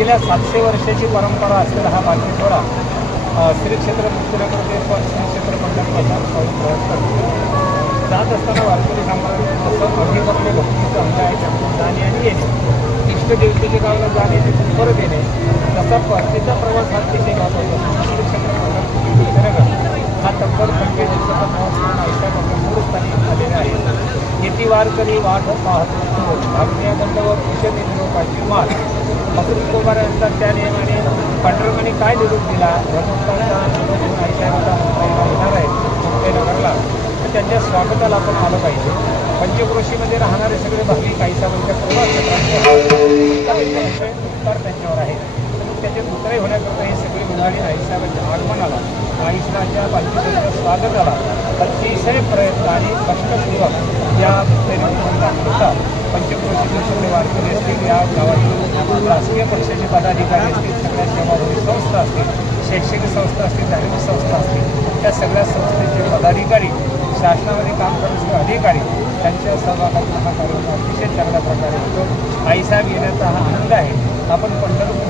गेल्या 700 वर्षाची परंपरा असलेला हा पालखी सोहळा श्री क्षेत्र मुक्तीनगर ते श्री क्षेत्र पंढरपूर प्रवास करतो. जात असताना वारकरी सांभाळणे जसं अभिकरणे भक्तीचं अंग आहे त्यातून जाणे आणि येणे, इष्टदेवतेच्या गावाला जाणे तिथून परत येणे, तसा परतीचा प्रवास हा अतिशय महत्त्वाचा. श्री क्षेत्र पंढरपूर हा तब्बल 25 दिवसाचा प्रवास करून आयुष्यात आपल्या मूळस्थानी आलेला आहे. येती वारकरी वाट पाहत भागण्या दंडवत विषय निरोपाची मात मसरूर यांचा त्या नियमाने पांडुरंगाने काय निरोप दिला, भगवंताचा आयुष्याला येणार आहे मुक्तीनगरला, तर त्यांच्या स्वागताला आपण आलं पाहिजे. पंचक्रोशीमध्ये राहणारे सगळे भाविक आईसाहेबांच्या उत्तर त्यांच्यावर आहे. त्याचे उतरे होण्याकरता हे सगळे उन्हाळी आईसाहेबांच्या आगमनाला आयुष्याच्या पालखीचं स्वागताला अतिशय प्रयत्न आणि कष्टपूर्वक या होता. पंचक्रोशीतील सगळे वारकरी असतील, या गावातील राजकीय पक्षाचे पदाधिकारी असतील, सगळ्या सेवाभावी संस्था असतील, शैक्षणिक संस्था असतील, धार्मिक संस्था असतील, त्या सगळ्या संस्थेचे पदाधिकारी, शासनामध्ये काम करणारे अधिकारी, त्यांच्या सहभागातून हा कार्यक्रम अतिशय चांगल्या प्रकारे होतो. आईसाहेब येण्याचा हा आनंद आहे. आपण पंढरपूर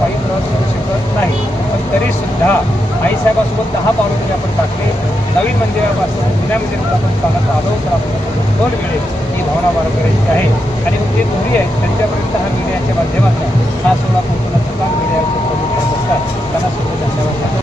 पायी प्रवास करू शकत नाही, पण तरीसुद्धा आईसाहेबासोबत 10 पावलं आपण टाकले. नवीन मंदिरापासून जुन्या मंदिरात आपण चालत आलो तर आपण दोन वेळेस ही भावना वारकऱ्यांची आहे. आणि जे दूरी आहेत त्यांच्यापर्यंत हा मीडियाच्या माध्यमातून हा सोहळा पोहोचवण्याचं काम मीडियाचे प्रमुख करत असतात. त्यांना सुद्धा धन्यवाद.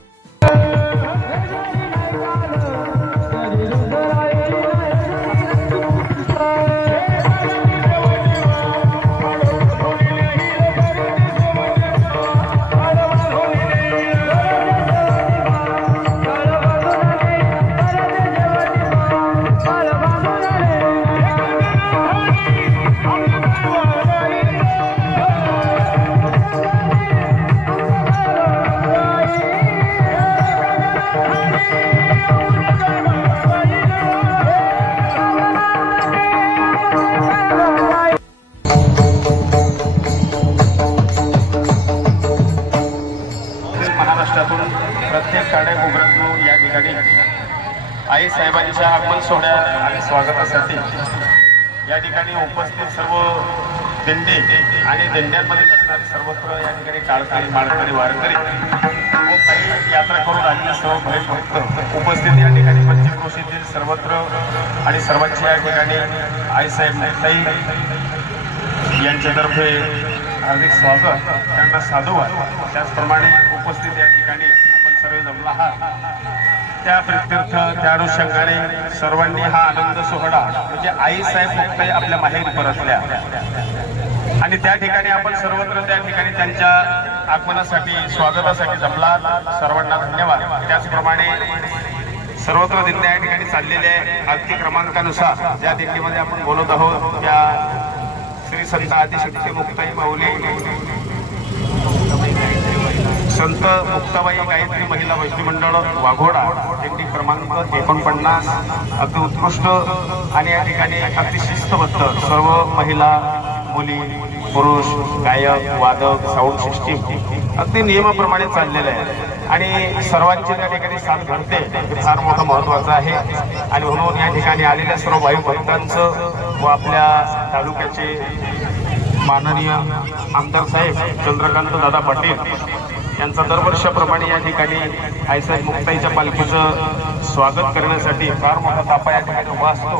प्रत्येक काड्याकोपऱ्यातून या ठिकाणी आई साहेबांच्या आगमन सोहळ्या आणि स्वागतासाठी या ठिकाणी उपस्थित सर्व दिंडे आणि दिंड्यांमध्ये असणारे सर्वत्र या ठिकाणी काळकरी माळकरी वारकरी व काही यात्रा करून आलेले सर्व भक्त उपस्थित या ठिकाणी पंचक्रोशीतील सर्वत्र आणि सर्वांच्या या ठिकाणी आई साहेब ताई यांच्यातर्फे हार्दिक स्वागत, त्यांना साधुवाद. त्याचप्रमाणे उपस्थित या ठिकाणी आपण सर्व जमला आहात त्या प्रित्यर्थ त्या अनुषंगाने सर्वांनी हा आनंद सोहळा म्हणजे आईसाहेब मुक्ताई आपल्या माहेरी परतल्या आणि त्या ठिकाणी आपण सर्वत्र त्या ठिकाणी त्यांच्या आगमनासाठी स्वागतासाठी जमला. सर्वांना धन्यवाद. त्याचप्रमाणे सर्वत्र दिंड्या या ठिकाणी चाललेल्या अंकी क्रमांकानुसार ज्या दिंडीमध्ये आपण बोलत आहोत त्या श्री संत आदिशक्ती मुक्ताई माऊली संत मुक्ताबाई गायत्री महिला वैष्णव मंडळ वाघोडा दिंडी क्रमांक 49 अगदी उत्कृष्ट आणि या ठिकाणी अगदी शिस्तबद्ध सर्व महिला मुली पुरुष गायक वादक साऊंड सिस्टीम अगदी नियमाप्रमाणे चाललेलं आहे आणि सर्वांची त्या ठिकाणी साथ घडते हे फार मोठं महत्त्वाचं आहे. आणि म्हणून या ठिकाणी आलेल्या सर्व भाविक भक्तांचं व आपल्या तालुक्याचे माननीय आमदार साहेब चंद्रकांत दादा पाटील यांचा दरवर्षाप्रमाणे या ठिकाणी आईसाहेब मुक्ताईच्या पालखीचं स्वागत करण्यासाठी फार मोठा ताफा या ठिकाणी उभा असतो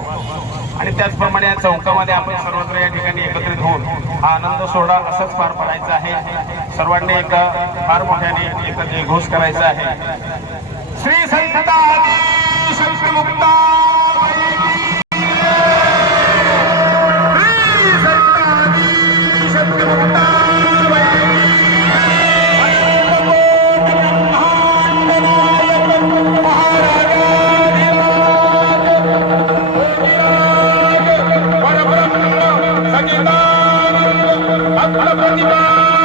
आणि त्याचप्रमाणे या चौकामध्ये आपण सर्वत्र या ठिकाणी एकत्रित होऊन हा आनंद सोहळा असाच पार पडायचा आहे. सर्वांनी एका फार मोठ्याने एकत्र घोष करायचा आहे. श्री संत आदिशक्ती मुक्ताई प्रतिभा